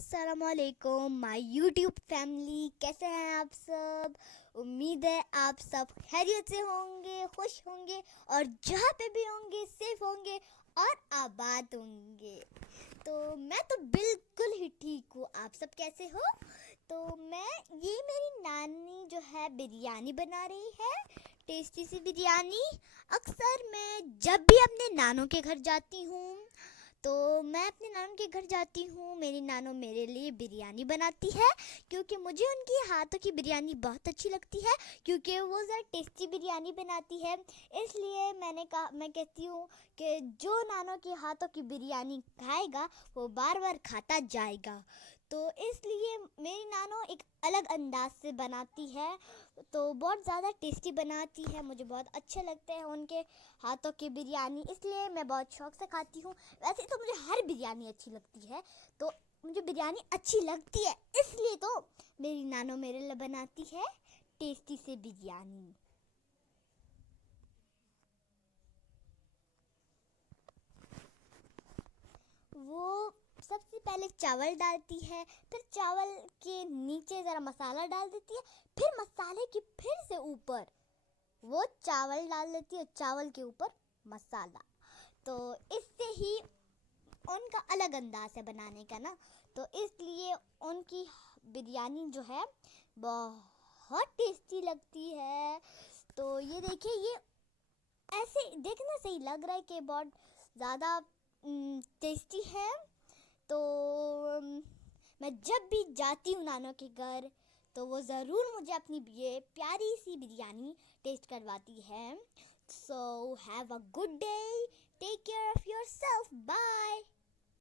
अस्सलाम वालेकुम my YouTube family, कैसे हैं आप सब। उम्मीद है आप सब खैरियत से होंगे, खुश होंगे और जहाँ पे भी होंगे सेफ होंगे और आबाद होंगे। तो मैं तो बिल्कुल ही ठीक हूँ। आप सब कैसे हो? तो मेरी नानी जो है बिरयानी बना रही है, टेस्टी सी बिरयानी। अक्सर मैं जब भी अपने नानों के घर जाती हूँ तो मैं अपने नानों के घर जाती हूँ, मेरी नानो मेरे लिए बिरयानी बनाती है क्योंकि मुझे उनकी हाथों की बिरयानी बहुत अच्छी लगती है, क्योंकि वो ज़रा टेस्टी बिरयानी बनाती है। इसलिए मैं कहती हूँ कि जो नानों के हाथों की बिरयानी खाएगा वो बार बार खाता जाएगा। तो इसलिए मेरी नानो एक अलग अंदाज से बनाती है, तो बहुत ज़्यादा टेस्टी बनाती है। मुझे बहुत अच्छे लगते हैं उनके हाथों की बिरयानी, इसलिए मैं बहुत शौक से खाती हूँ। वैसे तो मुझे हर बिरयानी अच्छी लगती है, तो मुझे बिरयानी अच्छी लगती है इसलिए तो मेरी नानो मेरे लिए बनाती है टेस्टी से बिरयानी। वो सबसे पहले चावल डालती है, फिर चावल के नीचे ज़रा मसाला डाल देती है, फिर मसाले की फिर से ऊपर वो चावल डाल देती है, चावल के ऊपर मसाला। तो इससे ही उनका अलग अंदाज है बनाने का ना, तो इसलिए उनकी बिरयानी जो है बहुत टेस्टी लगती है। तो ये देखिए, ये ऐसे देखना सही लग रहा है कि बहुत ज़्यादा टेस्टी है। तो मैं जब भी जाती हूँ नानों के घर तो वो ज़रूर मुझे अपनी ये प्यारी सी बिरयानी टेस्ट करवाती है। So have a good day, take care of yourself, bye.